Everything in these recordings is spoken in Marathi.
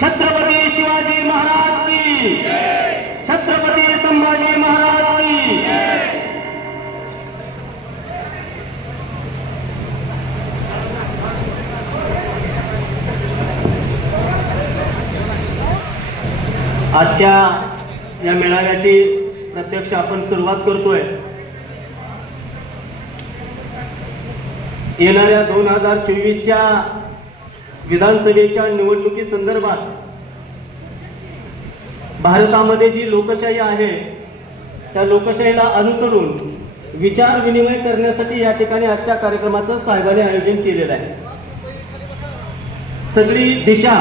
छत्रपती शिवाजी महाराज की छत्रपती संभाजी महाराज की आजच्या या मेळाव्याची प्रत्यक्ष आपण सुरुवात करतोय. येणाऱ्या दोन हजार चोवीसच्या विधानसभेच्या निवडणुकी संदर्भात भारतामध्ये जी लोकशाही आहे त्या लोकशाहीला अनुसरून विचार विनिमय करण्यासाठी या ठिकाणी आजच्या कार्यक्रमाचं साहेबांनी आयोजन केलेलं आहे. सगळी दिशा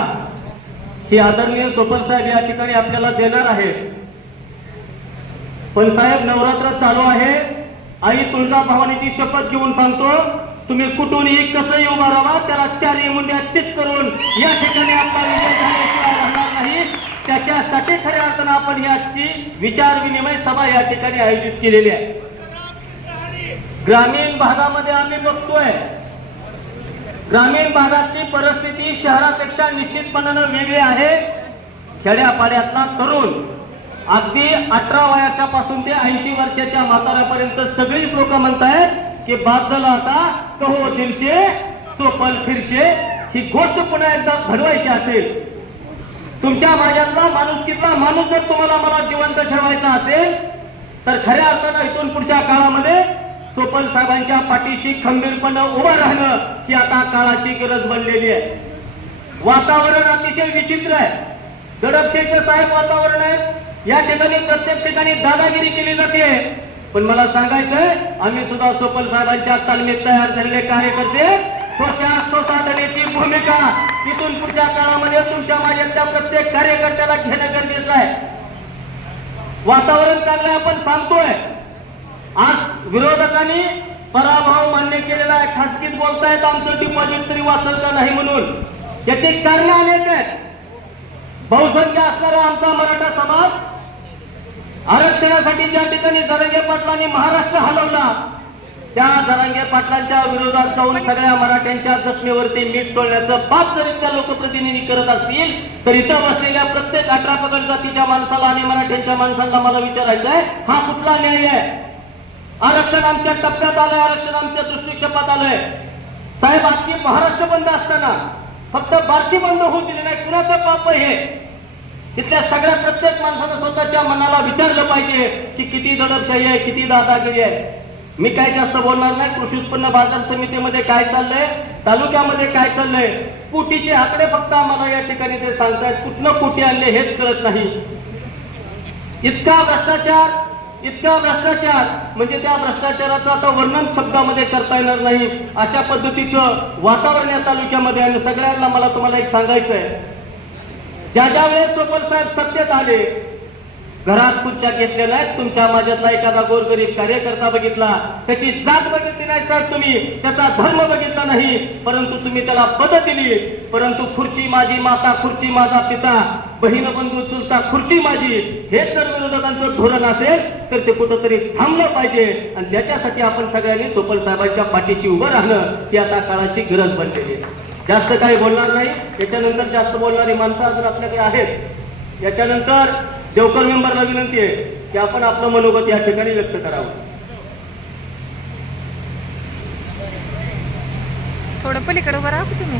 ही आदरणीय सोपल साहेब या ठिकाणी आपल्याला देणार आहेत. पण साहेब नवरात्र चालू आहे. आई तुळजा भवानीची शपथ घेऊन सांगतो. तुम्ही कुठूनही कसंही उभा राहा त्याला चारही मुंड्या चित करून या ठिकाणी आपला विजय झाल्याशिवाय राहणार नाही. त्याच्यासाठी खऱ्या अर्थानं आपण याची विचार विनिमय सभा या ठिकाणी आयोजित केलेली आहे. ग्रामीण भागामध्ये आम्ही बघतोय. ग्रामीण भागातली परिस्थिती शहरापेक्षा निश्चितपणानं वेगळी आहे. खेड्यापाड्यातला तरुण अगदी अठरा वयाच्यापासून ते ऐंशी वर्षाच्या म्हाताऱ्यापर्यंत सगळीच लोक म्हणतायत की बाद झालं आता कहो दिलशे सोपल फिरशे ही गोष्ट पुन्हा एकदा घडवायची असेल. तुमच्या माझ्यातला माणुसकीतला माणूस जर तुम्हाला मला जिवंत ठेवायचा असेल तर खऱ्या अर्थानं इथून पुढच्या काळामध्ये सोपल साहेबांच्या पाठीशी खंबीरपणे उभं राहणं ही आता काळाची गरज बनलेली आहे. वातावरण अतिशय विचित्र आहे. दडपशेचं साहेब वातावरण आहे. या ठिकाणी प्रत्येक ठिकाणी दादागिरी केली जाते. पण मला सांगायचंय आम्ही सुद्धा सोपल साहेबांच्या तालमीत तयार झालेले कार्यकर्ते तो साधनेची भूमिका. तिथून पुढच्या काळामध्ये तुमच्या माझ्यातल्या प्रत्येक कार्यकर्त्याला घेणं गरजेचं आहे. वातावरण चांगलं आपण सांगतोय. आज विरोधकांनी पराभव मान्य केलेला आहे. खासगीत बोलतायत आमचं डिपॉझिट तरी वाचल का नाही म्हणून. याची कारण अनेक आहेत. बहुसंख्य असणारा आमचा मराठा समाज आरक्षणासाठी ज्या ठिकाणी जरांगे पाटलांनी महाराष्ट्र हलवला त्या जरांगे पाटलांच्या विरोधात जाऊन सगळ्या मराठ्यांच्या जखमेवरती मीठ चोळण्याचं पाप जरी त्या लोकप्रतिनिधी करत असतील तर इथं बसलेल्या प्रत्येक अठरा पगड जातीच्या माणसाला आणि मराठ्यांच्या माणसाला मला विचारायचं आहे हा कुठला न्याय आहे? आरक्षण आमच्या टप्प्यात आलंय आरक्षण आमच्या दृष्टिक्षेपात आलंय. साहेब आजची महाराष्ट्र बंद असताना फक्त बार्शी बंद होऊ दिली नाही कुणाचं पाप हे? तिथल्या सगळ्या प्रत्येक माणसानं स्वतःच्या मनाला विचारलं पाहिजे की किती दडपशाही आहे किती दादागिरी आहे. मी काय जास्त बोलणार नाही. कृषी उत्पन्न बाजार समितीमध्ये काय चाललंय तालुक्यामध्ये काय चाललंय कुटीचे आकडे फक्त आम्हाला या ठिकाणी ते सांगतायत. कुठनं कुठे आणले हेच कळत नाही. इतका भ्रष्टाचार इतका भ्रष्टाचार. म्हणजे त्या भ्रष्टाचाराचं आता वर्णन शब्दामध्ये करता येणार नाही. अशा पद्धतीचं वातावरण या तालुक्यामध्ये आणि सगळ्यांना मला तुम्हाला एक सांगायचं आहे ज्या ज्या वेळेस सोपल साहेब सत्तेत आले घरात खुर्च्या घेतलेल्या आहेत तुमच्या माझ्यातला एखादा गोरगरीब कार्यकर्ता बघितला त्याची जात बघितली नाही साहेब तुम्ही त्याचा धर्म बघितला नाही परंतु तुम्ही त्याला पद दिली. परंतु खुर्ची माझी माता खुर्ची माझा पिता बहीण बंधू चुलता खुर्ची माझी हेच जर विरोधकांचं धोरण असेल तर ते कुठंतरी थांबलं पाहिजे. आणि त्याच्यासाठी आपण सगळ्यांनी सोपल साहेबांच्या पाठीशी उभं राहणं ही आता काळाची गरज बनलेली आहे. जास्त काही बोलणार नाही त्याच्यानंतर जास्त बोलणारी माणसं अजून आपल्याकडे आहेत. याच्यानंतर देवकर मेंबरला विनंती आहे की आपण आपलं मनोगत या ठिकाणी व्यक्त करावं. थोडं पलीकडे उभं राहा की तुम्ही.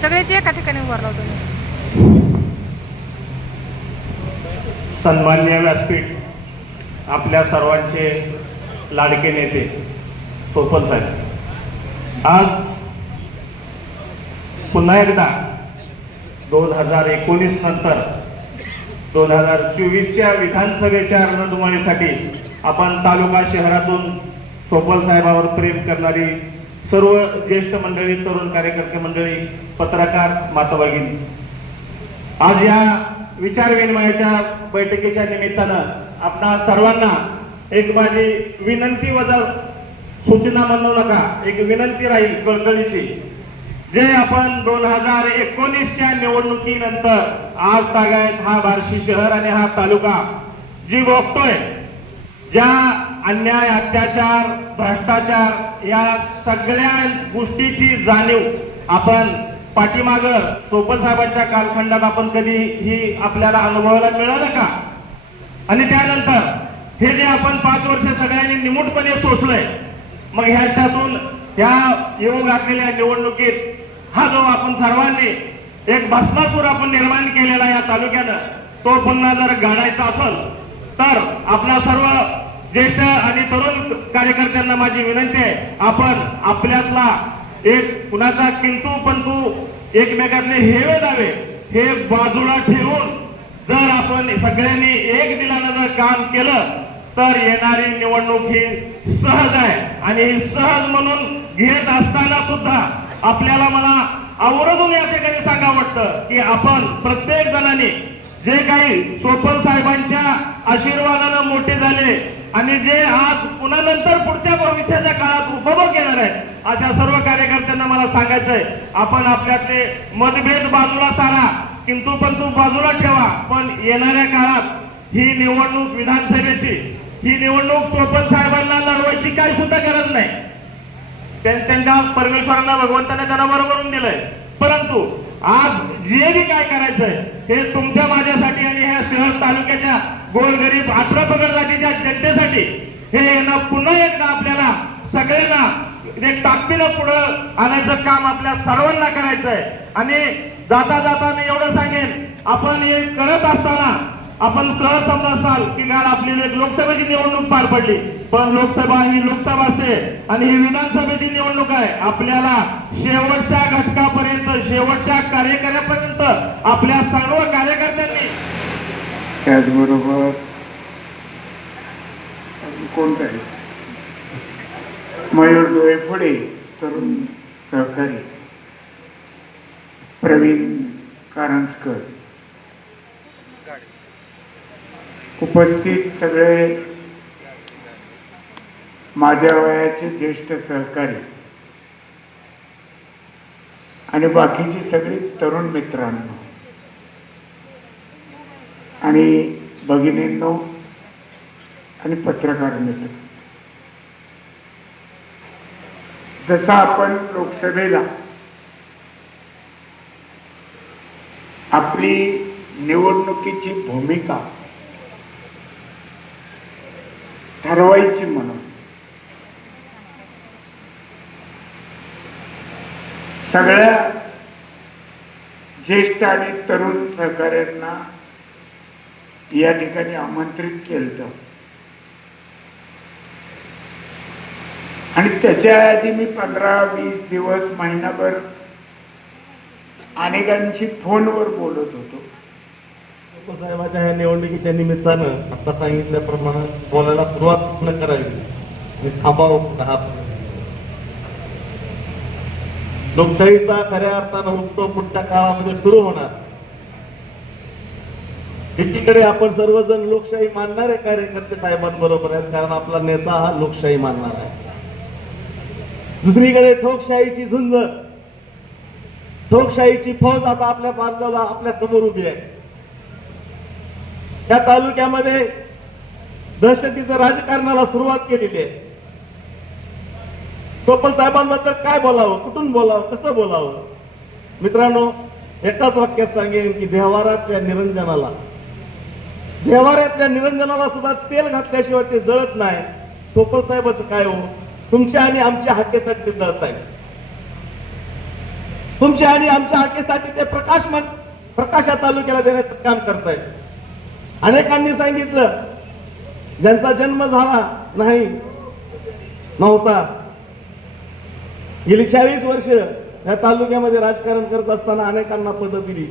सगळेच एका ठिकाणी उभं राहा तुम्ही. सन्मान्य व्यासपीठ आपल्या सर्वांचे लाडके नेते सोपल साहेब. आज पुन्हा एकदा दोन हजार एकोणीस नंतर दोन हजार चोवीसच्या विधानसभेच्या रणधुमाळीसाठी आपण तालुका शहरातून सोपल साहेबावर प्रेम करणारी सर्व ज्येष्ठ मंडळी तरुण कार्यकर्ते मंडळी पत्रकार माता भगिनी. आज या विचार विनिमयाच्या बैठकीच्या निमित्तानं आपणा सर्वांना एक माझी विनंती वजा सूचना म्हणू नका एक विनंती राहील कळकळीची. जे आपण दोन हजार एकोणीसच्या निवडणुकीनंतर आज तागायत हा बार्शी शहर आणि हा तालुका जी बघतोय ज्या अन्याय अत्याचार भ्रष्टाचार या सगळ्या गोष्टीची जाणीव आपण पाठीमाग सोपन साहेबांच्या कालखंडात आपण कधी ही आपल्याला अनुभवायला मिळालं का? आणि त्यानंतर हे जे आपण पाच वर्ष सगळ्यांनी निमूटपणे सोसलंय मग ह्याच्यातून ह्या येऊ घातलेल्या निवडणुकीत हा जो आपण सर्वांनी एक भस्मासूर आपण निर्माण केलेला या तालुक्यानं तो पुन्हा जर गाडायचा असेल तर आपला सर्व ज्येष्ठ आणि तरुण कार्यकर्त्यांना माझी विनंती आहे आपण आपल्यातला एक कुणाचा किंतू पंतू एकमेकातले हेवे दावे हे बाजूला ठेवून जर आपण सगळ्यांनी एक दिलानं जर काम केलं तर येणारी निवडणूक ही सहज आहे. आणि ही सहज म्हणून घेत असताना सुद्धा आपल्याला मला आवर्जून या ठिकाणी सांगा वाटतं की आपण प्रत्येक जणांनी जे काही चोपल साहेबांच्या आशीर्वादानं मोठे झाले आणि जे आज पुन्हा नंतर पुढच्या भविष्याच्या काळात उपभोग येणार आहेत अशा सर्व कार्यकर्त्यांना मला सांगायचंय आपण आपल्यातले मतभेद बाजूला सारा किंतु पण तू बाजूला ठेवा. पण येणाऱ्या काळात ही निवडणूक विधानसभेची ही निवडणूक चोपल साहेबांना लढवायची काही सुद्धा गरज नाही. त्यांच्या परमेश्वरांना भगवंताने त्यांना बरोबरून दिलंय. परंतु आज जे बी काय करायचंय हे तुमच्या माझ्यासाठी आणि ह्या शहर तालुक्याच्या गोरगरीब आत्र पगड जातीच्या जनतेसाठी हे यांना पुन्हा एकदा आपल्याला सगळ्यांना एक ताकदीनं पुढं आणायचं काम आपल्या सर्वांना करायचंय. आणि जाता जाता मी एवढं सांगेन आपण हे करत असताना आपण सहज समजा असाल की काल आपली लोकसभेची निवडणूक पार पडली. पण लोकसभा ही लोकसभा असते. आणि ही विधानसभेची निवडणूक आहे. आपल्याला शेवटच्या घटकापर्यंत शेवटच्या कार्यकर्त्यापर्यंत आपल्या सर्व कार्यकर्त्यांनी त्याचबरोबर अजून आहे मयूर डोळे पुढे तरुण सहकारी प्रवीण कारंजकर उपस्थित सगळे माझ्या वयाचे ज्येष्ठ सहकारी आणि बाकीची सगळी तरुण मित्रांनो. आणि भगिनींनो आणि पत्रकार मित्र. जसं आपण लोकसभेला आपली निवडणुकीची भूमिका ठरवायची म्हणून सगळ्या ज्येष्ठ आणि तरुण सहकाऱ्यांना या ठिकाणी आमंत्रित केलं. आणि त्याच्या आधी मी पंधरा वीस दिवस महिनाभर अनेकांशी फोनवर बोलत होतो. साहेबाच्या ह्या निवडणुकीच्या निमित्तानं आता सांगितल्याप्रमाणे बोलायला सुरुवात न करावी. थांबावं हा लोकशाहीचा खऱ्या अर्थानं उत्सव पुढच्या काळामध्ये सुरू होणार. एकीकडे आपण सर्वजण लोकशाही मानणारे कार्यकर्ते साहेबांबरोबर आहेत कारण आपला नेता हा लोकशाही मानणार आहे. दुसरीकडे ठोकशाहीची झुंज. ठोकशाहीची फौज आता आपल्या बाजूला आपल्यासमोर उभी आहे. त्या तालुक्यामध्ये दहशतीचं राजकारणाला सुरुवात केलेली आहे. टोपल साहेबांबद्दल काय बोलावं? कुठून बोलावं? कसं बोलावं? मित्रांनो एकाच वाक्यात सांगेन की देवारातल्या निरंजनाला. देवाऱ्यातल्या निरंजनाला सुद्धा तेल घातल्याशिवाय ते जळत नाही. टोपल साहेबाचं काय हो? तुमच्या आणि आमच्या हक्केसाठी ते जळत आहे. तुमच्या आणि आमच्या हक्केसाठी ते प्रकाश प्रकाशा तालुक्याला देण्याचं काम करतायत अनेकांनी सांगितलं ज्यांचा जन्म झाला नाही नव्हता. गेली चाळीस वर्ष या तालुक्यामध्ये राजकारण करत असताना अनेकांना पदं दिली.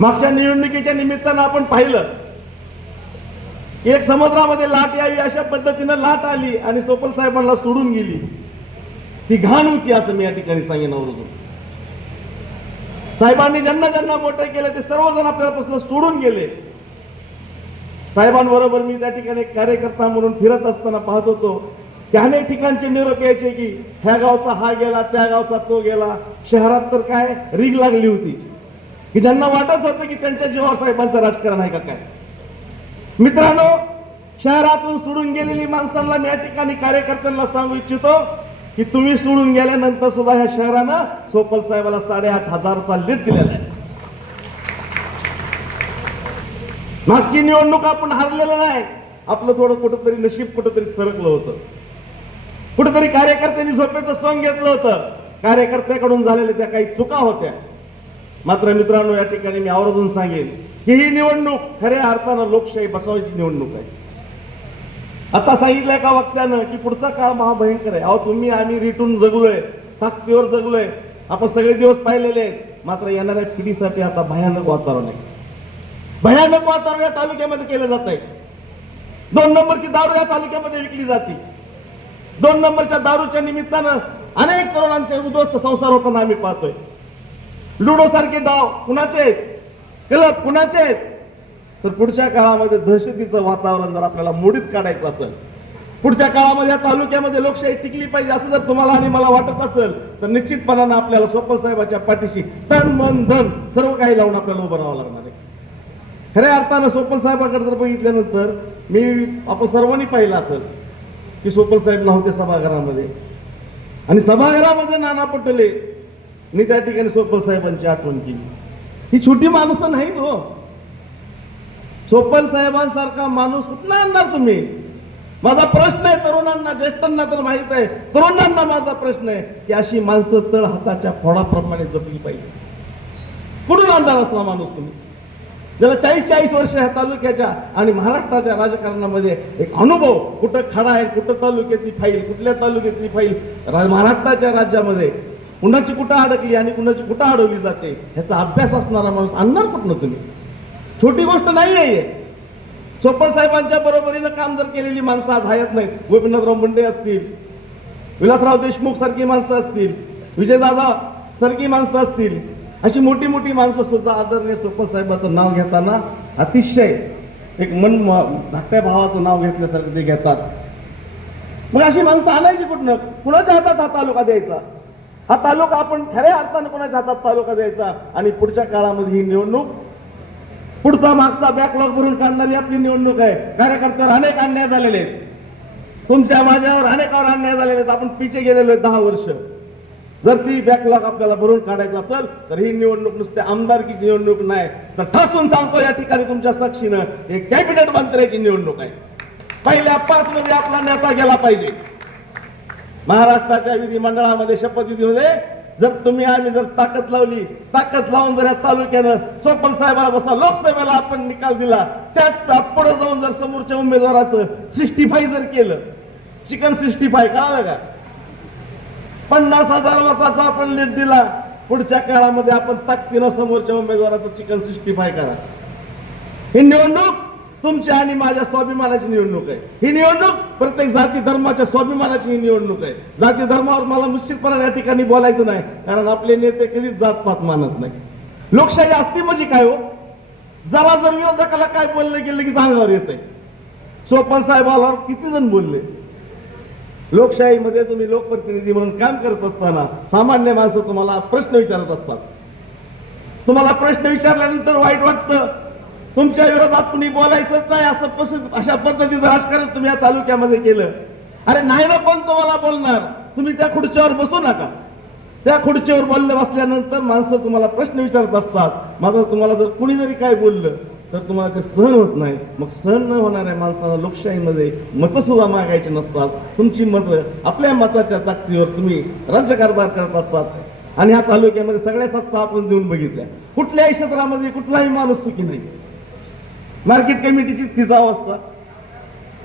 मागच्या निवडणुकीच्या निमित्तानं आपण पाहिलं एक समुद्रामध्ये लाट यावी अशा पद्धतीनं लाट आली आणि सोपल साहेबांना सोडून गेली. ती घाण होती असं मी या ठिकाणी सांगेन आवर्जून. साहेबांनी ज्यांना ज्यांना मोठं केलं ते सर्वजण आपल्यापासून सोडून गेले. साहेबांबरोबर मी त्या ठिकाणी कार्यकर्ता म्हणून फिरत असताना पाहत होतो. त्याने ठिकाणचे निरोप यायचे की ह्या गावचा हा गेला त्या गावचा तो गेला. शहरात तर काय रीग लागली होती. की ज्यांना वाटत होतं की त्यांच्या जीवावर साहेबांचं राजकारण आहे का काय? मित्रांनो शहरातून सोडून गेलेली माणसांना मी या ठिकाणी कार्यकर्त्यांना सांगू इच्छितो की तुम्ही सोडून गेल्यानंतर सुद्धा ह्या शहरानं सोपल साहेबाला साडेआठ हजारचा लीड दिलेला आहे. मागची निवडणूक आपण हरलेलं नाही. आपलं थोडं कुठंतरी नशीब कुठंतरी सरकलं होतं. कुठेतरी कार्यकर्त्यांनी झोपेचं सोंग घेतलं होतं. कार्यकर्त्याकडून झालेल्या त्या काही चुका होत्या. मात्र मित्रांनो या ठिकाणी मी आवर्जून सांगेन की ही निवडणूक खऱ्या अर्थानं लोकशाही बसवायची निवडणूक आहे. आता सांगितलंय का वक्त्यानं की पुढचा काळ महाभयंकर आहे. अहो तुम्ही आम्ही रिटून जगलोय ताकदीवर जगलोय. आपण सगळे दिवस पाहिलेले आहेत. मात्र येणाऱ्या पिढीसाठी आता भयानक वातावरण आहे. भयानक वातावरण या तालुक्यामध्ये केलं जात आहे दोन नंबरची दारू या तालुक्यामध्ये विकली जाते. दोन नंबरच्या दारूच्या निमित्तानं अनेक तरुणांचे उद्ध्वस्त संसार होताना आम्ही पाहतोय. लुडो सारखे डाव कुणाचे आहेत? क्लब कुणाचे आहेत? तर पुढच्या काळामध्ये दहशतीचं वातावरण जर आपल्याला मोडीत काढायचं असेल पुढच्या काळामध्ये या तालुक्यामध्ये लोकशाही टिकली पाहिजे असं जर तुम्हाला आणि मला वाटत असेल तर निश्चितपणानं आपल्याला स्वप्न साहेबाच्या पाठीशी तन मन धन सर्व काही लावून आपल्याला उभं राहावं लागणार आहे. खऱ्या अर्थानं स्वप्न साहेबाकडे जर बघितल्यानंतर मी आपण सर्वांनी पाहिलं असेल की सोपल साहेब नव्हते सभागृहामध्ये आणि सभागृहामध्ये नाना पटोले. मी त्या ठिकाणी सोपल साहेबांची आठवण केली. ही छोटी माणसं नाहीत हो. सोपल साहेबांसारखा माणूस कुठला आणणार तुम्ही? माझा प्रश्न आहे तरुणांना ज्येष्ठांना तर माहीत आहे. तरुणांना माझा प्रश्न आहे की अशी माणसं तळ हाताच्या फोडाप्रमाणे जपली पाहिजे. कुठून आणणार असला माणूस तुम्ही? ज्याला चाळीस चाळीस वर्ष ह्या तालुक्याच्या आणि महाराष्ट्राच्या राजकारणामध्ये एक अनुभव कुठं खडा आहे कुठं तालुक्यातली फाईल कुठल्या तालुक्यातली फाईल रा- महाराष्ट्राच्या राज्यामध्ये कुणाची कुठं अडकली आणि कुणाची कुठं अडवली जाते ह्याचा अभ्यास असणारा माणूस आणणार कुठनं तुम्ही? छोटी गोष्ट नाही आहे चोपड साहेबांच्या बरोबरीनं काम जर केलेली माणसं आज हयात नाहीत. गोपीनाथराव मुंडे असतील विलासराव देशमुख सारखी माणसं असतील विजयदादा सारखी माणसं असतील अशी मोठी मोठी माणसं सुद्धा आदरणीय सोपन साहेबाचं नाव घेताना अतिशय एक मन धाकट्या भावाचं नाव घेतल्यासारखं ते घेतात. मग अशी माणसं आणायची कुठनं? कुणाच्या हातात हा तालुका द्यायचा? हा तालुका आपण खऱ्या अर्थानं कुणाच्या हातात तालुका द्यायचा? आणि पुढच्या काळामध्ये ही निवडणूक पुढचा मागचा बॅकलॉग भरून काढणारी आपली निवडणूक आहे. कार्यकर्त्यावर अनेक अन्याय झालेले आहेत. तुमच्या माझ्यावर अनेकावर अन्याय झालेले आहेत. आपण पिछे गेलेलो आहे दहा वर्ष. जर ती बॅकलॉग आपल्याला भरून काढायचं असेल तर ही निवडणूक नुसत्या आमदारकीची निवडणूक नाही तर ठासून सांगतो या ठिकाणी तुमच्या साक्षीनं हे कॅबिनेट मंत्र्याची निवडणूक आहे. पहिल्या पाच मध्ये आपला नेता गेला पाहिजे. महाराष्ट्राच्या विधिमंडळामध्ये शपथविधीमध्ये जर तुम्ही आम्ही जर ताकद लावली ताकद लावून जर या तालुक्यानं सोपल साहेबाला जसा लोकसभेला आपण निकाल दिला त्याच पुढे जाऊन जर समोरच्या उमेदवाराचं सिक्स्टी फाय जर केलं चिकन सिक्स्टी फाय कळालं का? पन्नास हजार मताचा आपण लीड दिला. पुढच्या काळामध्ये आपण ताकदीनं समोरच्या उमेदवाराचं चिकन सिक्स्टी फाय करा. ही निवडणूक तुमची आणि माझ्या स्वाभिमानाची निवडणूक आहे. ही निवडणूक प्रत्येक जाती धर्माच्या स्वाभिमानाची ही निवडणूक आहे. जाती धर्मावर मला निश्चितपणे या ठिकाणी बोलायचं नाही कारण आपले नेते कधीच जातपात मानत नाही. लोकशाही असती म्हणजे काय हो? जरा जर विरोधकाला काय बोललं गेलं की सांगावर येते आहे सोपन साहेबाला किती जण बोलले? लोकशाहीमध्ये तुम्ही लोकप्रतिनिधी म्हणून काम करत असताना सामान्य माणसं तुम्हाला प्रश्न विचारत असतात. तुम्हाला प्रश्न विचारल्यानंतर वाईट वाटतं. तुमच्या विरोधात कुणी बोलायचंच नाही असं कसं अशा पद्धतीचं राजकारण तुम्ही या तालुक्यामध्ये केलं. अरे नाही ना कोण तुम्हाला बोलणार. तुम्ही त्या खुर्चीवर बसू नका. त्या खुर्चीवर बोलले बसल्यानंतर माणसं तुम्हाला प्रश्न विचारत असतात. मात्र तुम्हाला जर कुणी जरी काय बोललं तर तुम्हाला ते सहन होत नाही. मग सहन न होणाऱ्या माणसाला लोकशाहीमध्ये मतं सुद्धा मागायची नसतात. तुमची मतं आपल्या मताच्या ताकदीवर तुम्ही राज्यकारभार करत असतात. आणि ह्या तालुक्यामध्ये सगळ्या सत्ता आपण देऊन बघितल्या. कुठल्याही क्षेत्रामध्ये कुठलाही माणूस चुकी नाही. मार्केट कमिटीची तीच अवस्था.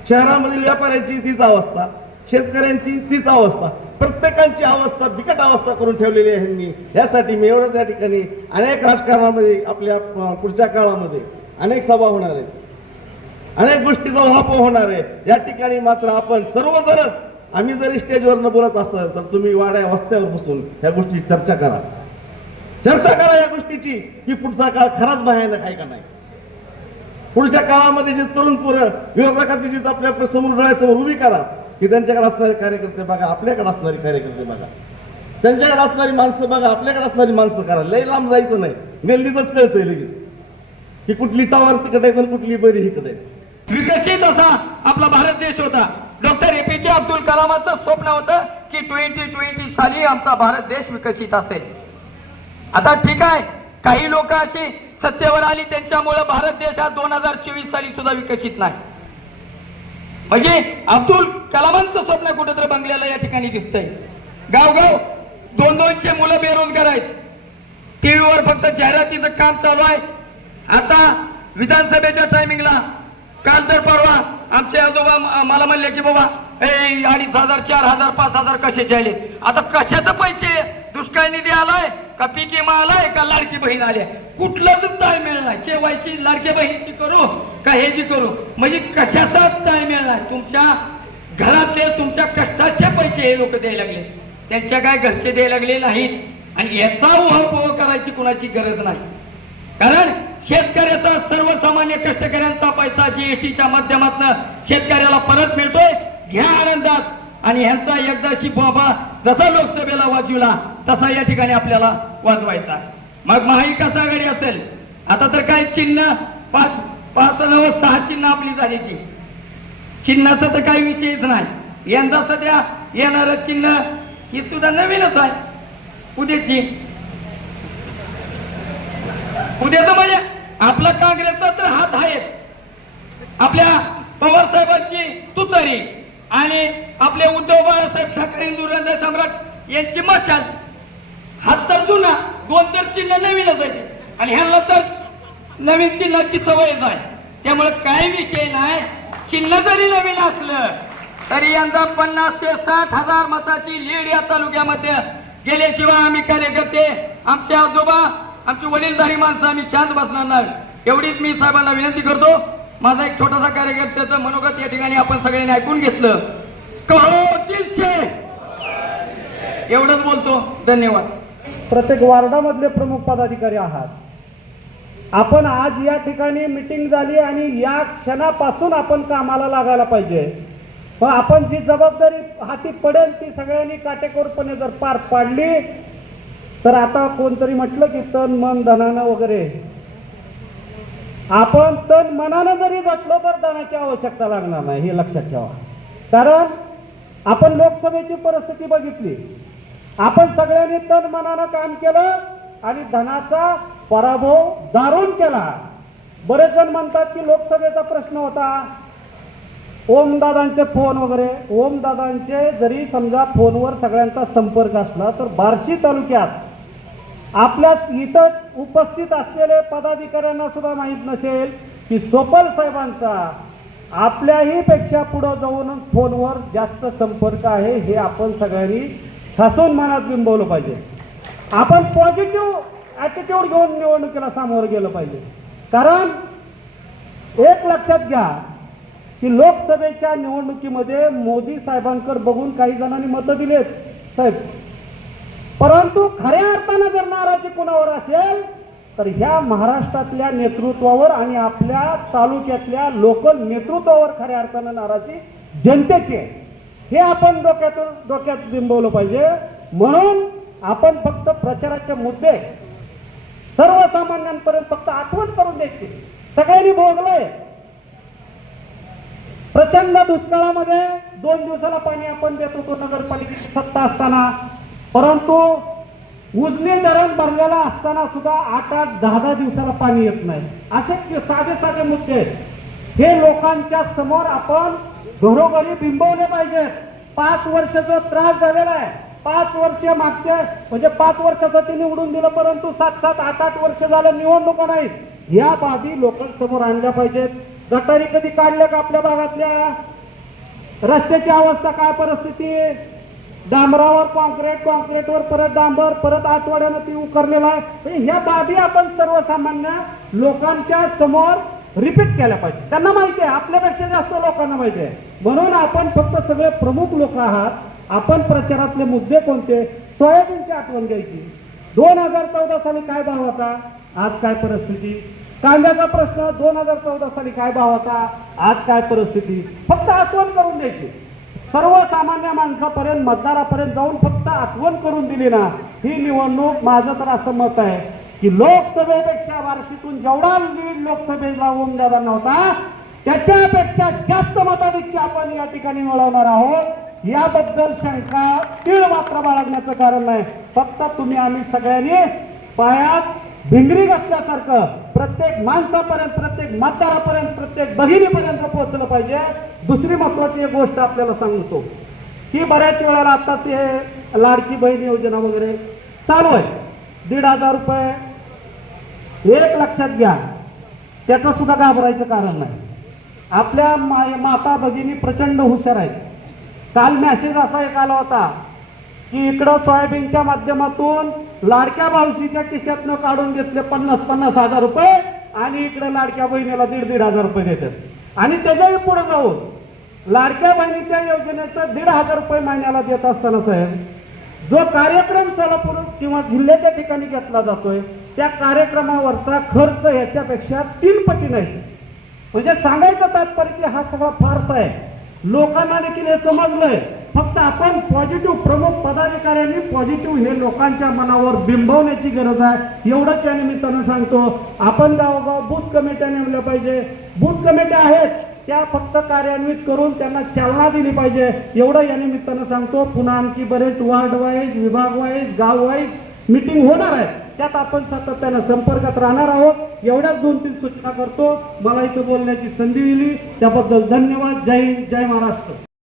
शहरामधील व्यापाऱ्यांची तीच अवस्था. शेतकऱ्यांची तीच अवस्था. प्रत्येकांची अवस्था बिकट अवस्था करून ठेवलेली आहे ह्यांनी यासाठी मी एवढंच या ठिकाणी अनेक राजकारणामध्ये आपल्या पुढच्या काळामध्ये अनेक सभा होणार आहेत. अनेक गोष्टीचा वापर होणार आहे. या ठिकाणी मात्र आपण सर्वजणच आम्ही जरी स्टेजवर बोलत असाल तर तुम्ही वाड्या वस्त्यावर बसून या गोष्टी चर्चा करा. चर्चा करा या गोष्टीची की पुढचा काळ खराच भयानक आहे का नाही? पुढच्या काळामध्ये जे तरुण पोरं विरोधकांची जी आपल्यासमोर डोळ्यासमोर उभी करा की त्यांच्याकडे असणारे कार्यकर्ते बघा आपल्याकडे असणारे कार्यकर्ते बघा. त्यांच्याकडे असणारी माणसं बघा आपल्याकडे असणारी माणसं करा. लय लांब जायचं नाही. गल्लीतच कळतंय लगेच. ही कुठली टॉवर तिकडे पण कुठली बरी इकडे. आहे विकसित असा आपला भारत देश होता. डॉक्टर जे अब्दुल कलामाचं स्वप्न होतं की ट्वेंटी ट्वेंटी साली आमचा भारत देश विकसित असेल. आता ठीक आहे काही लोक अशी सत्तेवर आली त्यांच्यामुळे भारत देश हा दोन हजार चोवीस साली सुद्धा विकसित नाही. म्हणजे अब्दुल कलामांचं स्वप्न कुठेतरी बंगल्याला या ठिकाणी दिसतंय. गावगाव दोन दोनशे मुलं बेरोजगार आहेत. टीव्हीवर फक्त जाहिरातीचं काम चालू आहे. आता विधानसभेच्या टायमिंगला काल तर परवा आमचे आजोबा मला म्हणले की बाबा ए अडीच हजार चार हजार पाच हजार कशाचे आले आता कशाचं पैसे? दुष्काळ निधी आलाय का पीक विमा आलाय का लाडकी बहीण आली कुठलाच टाईम मिळणार? केवायसी लाडकी बहिणीची करू का हे जी करू? म्हणजे कशाचाच टाईम मिळणार? तुमच्या घरातले तुमच्या कष्टाचे पैसे हे लोक द्यायला लागले. त्यांच्या काय घरचे द्यायला लागले नाहीत. आणि याचा उहापोह करायची कुणाची गरज नाही. कारण शेतकऱ्याचा सर्वसामान्य कष्टकऱ्यांचा पैसा जीएसटीच्या माध्यमातून शेतकऱ्याला परत मिळतोय. घ्या आनंदात. आणि ह्यांचा एकदा शिफाफा जसा लोकसभेला वाजविला तसा या ठिकाणी आपल्याला वाजवायचा. मग महाविकास आघाडी असेल. आता तर काय चिन्ह? पाच पाच नव सहा चिन्ह आपली झाली ती. चिन्हाचा तर काही विषयच नाही. यंदा सध्या येणारं चिन्ह ही सुद्धा नवीनच आहे. उद्याची. उद्याचं म्हणजे आपला काँग्रेसचा तर हात आहे आपल्या पवार साहेबांची तुतारी आणि आपले उद्धव बाळासाहेब ठाकरे हिंदू सम्राट यांची मशाल. हात तर जुना दोन तर चिन्ह नवीनच आहे आणि ह्यांना तर नवीन चिन्हाची सवयच आहे त्यामुळे काही विषय नाही. चिन्ह जरी नवीन असलं तरी यंदा पन्नास ते साठ हजार मताची लीड या तालुक्यामध्ये गेल्याशिवाय आम्ही कार्यकर्ते आमचे आजोबा आमची वडीलधारी माणसं आम्ही शांत बसणार नाही. एवढीच मी साहेबांना विनंती करतो. माझा एक छोटासा कार्यकर्त्याचं मनोगत या ठिकाणी आपण सगळ्यांनी ऐकून घेतलं. कहो एवढंच बोलतो. धन्यवाद. प्रत्येक वार्डामधले प्रमुख पदाधिकारी आहात. आपण आज या ठिकाणी मिटिंग झाली आणि या क्षणापासून आपण कामाला लागायला पाहिजे. पण आपण जी जबाबदारी हाती पडेल ती सगळ्यांनी काटेकोरपणे जर पार पाडली तर आता कोणतरी म्हटलं की तन मन धनानं वगैरे. आपण तन मनानं जरी जटलो तर धनाची आवश्यकता लागणार नाही हे लक्षात ठेवा. कारण आपण लोकसभेची परिस्थिती बघितली. आपण सगळ्यांनी तन मनानं काम केलं आणि धनाचा पराभव दारून केला. बरेच जण म्हणतात की लोकसभेचा प्रश्न होता. ओमदादांचे फोन वगैरे. ओमदादांचे जरी समजा फोनवर सगळ्यांचा संपर्क असला तर बार्शी तालुक्यात आपल्या इथं उपस्थित असलेले पदाधिकाऱ्यांना सुद्धा माहीत नसेल की सोपल साहेबांचा आपल्याही पेक्षा पुढं जाऊन फोनवर जास्त संपर्क आहे हे आपण सगळ्यांनी ठासून मनात बिंबवलं पाहिजे. आपण पॉझिटिव्ह ॲटिट्यूड घेऊन निवडणुकीला सामोरं गेलं पाहिजे. कारण एक लक्षात घ्या की लोकसभेच्या निवडणुकीमध्ये मोदी साहेबांकडे बघून काही जणांनी मतं दिलेत साहेब परंतु खऱ्या अर्थानं जर नाराजी कुणावर असेल तर ह्या महाराष्ट्रातल्या नेतृत्वावर आणि आपल्या तालुक्यातल्या लोकल नेतृत्वावर खऱ्या अर्थानं नाराजी जनतेची आहे. हे आपण डोक्यातून डोक्यात बिंबवलं पाहिजे. म्हणून आपण फक्त प्रचाराचे मुद्दे सर्वसामान्यांपर्यंत फक्त आठवण करून द्यायची. सगळ्यांनी भोगलंय. प्रचंड दुष्काळामध्ये दोन दिवसाला पाणी आपण देत होतो नगरपालिकेची सत्ता असताना. परंतु उजनी धरण भरलेला असताना सुद्धा आठ आठ दहा दहा दिवसाला पाणी येत नाही. असे साधे साधे मुद्दे आहेत. हे लोकांच्या समोर आपण घरोघरी बिंबवले पाहिजे. पाच वर्षाचा त्रास झालेला आहे. पाच वर्ष मागच्या म्हणजे पाच वर्षाचं ते निवडून दिलं परंतु सात सात आठ आठ वर्ष झालं निवडणुका नाहीत. या बाबी लोकांसमोर आणल्या पाहिजेत. गटारी कधी काढल्या का आपल्या भागातल्या? रस्त्याची अवस्था काय परिस्थिती? आहे डांबरावर कॉन्क्रीट कॉन्क्रीटवर परत डांबर परत आठवड्यानं ती उकरलेला आहे. ह्या बाबी आपण सर्वसामान्य लोकांच्या समोर रिपीट केल्या पाहिजे. त्यांना माहिती आहे आपल्यापेक्षा जास्त लोकांना माहिती आहे. म्हणून आपण फक्त सगळे प्रमुख लोक आहात. आपण प्रचारातले मुद्दे कोणते? सोयाबीनची आठवण घ्यायची. दोन हजार चौदा साली काय भाव होता? आज काय परिस्थिती? कांद्याचा प्रश्न दोन हजार चौदा साली काय भाव होता? आज काय परिस्थिती? फक्त आठवण करून द्यायची. सर्वसामान्य माणसापर्यंत मतदारापर्यंत जाऊन फक्त आठवण करून दिली ना ही निवडणूक माझं तर असं मत आहे की लोकसभेपेक्षा बार्शीतून जेवढा लीड लोकसभेला ओमदादा नव्हता त्याच्यापेक्षा जास्त मताधिक्य आपण या ठिकाणी मिळवणार आहोत. याबद्दल शंका तीळ मात्र बाळगण्याचं कारण नाही. फक्त तुम्ही आम्ही सगळ्यांनी पायात भिंगरी घातल्यासारखं प्रत्येक माणसापर्यंत प्रत्येक म्हातारापर्यंत प्रत्येक भगिनीपर्यंत पोहोचलं पाहिजे. दुसरी महत्वाची एक गोष्ट आपल्याला सांगतो की बऱ्याच वेळेला आत्ताच हे लाडकी बहीण योजना वगैरे चालू आहे. दीड हजार रुपये एक लक्षात घ्या त्याचं सुद्धा घाबरायचं कारण नाही. आपल्या माय माता भगिनी प्रचंड हुशार आहेत. काल मॅसेज असा एक आला होता की इकडं सोयाबीनच्या माध्यमातून लाडक्या भावशीच्या खिशातनं काढून घेतले पन्नास पन्नास हजार रुपये आणि इकडे लाडक्या बहिणीला दीड दीड हजार रुपये देतात. आणि त्याच्याही पुढे जाऊन लाडक्या बहिणीच्या योजनेचं दीड हजार रुपये महिन्याला देत असताना साहेब जो कार्यक्रम सोलापूर किंवा जिल्ह्याच्या ठिकाणी घेतला जातोय त्या कार्यक्रमावरचा खर्च याच्यापेक्षा तीन पटी नाही. म्हणजे सांगायचं तात्पर्य की हा सगळा फारसा आहे. लोकांना देखील हे समजलंय. फक्त आपण पॉझिटिव्ह प्रमुख पदाधिकाऱ्यांनी पॉझिटिव्ह हे लोकांच्या मनावर बिंबवण्याची गरज आहे. एवढंच या निमित्तानं सांगतो आपण गावोगाव बूथ कमिट्या नेमल्या पाहिजे. बूथ कमिट्या आहेत त्या फक्त कार्यान्वित करून त्यांना चालना दिली पाहिजे. एवढं या निमित्तानं सांगतो पुन्हा आणखी बरेच वार्ड वाईज विभाग वाईज गाव वाईज मिटिंग होणार आहे. त्यात आपण सातत्यानं संपर्कात राहणार आहोत. एवढ्याच दोन तीन सूचना करतो. मला इथं बोलण्याची संधी दिली. त्याबद्दल धन्यवाद. जय हिंद जय महाराष्ट्र.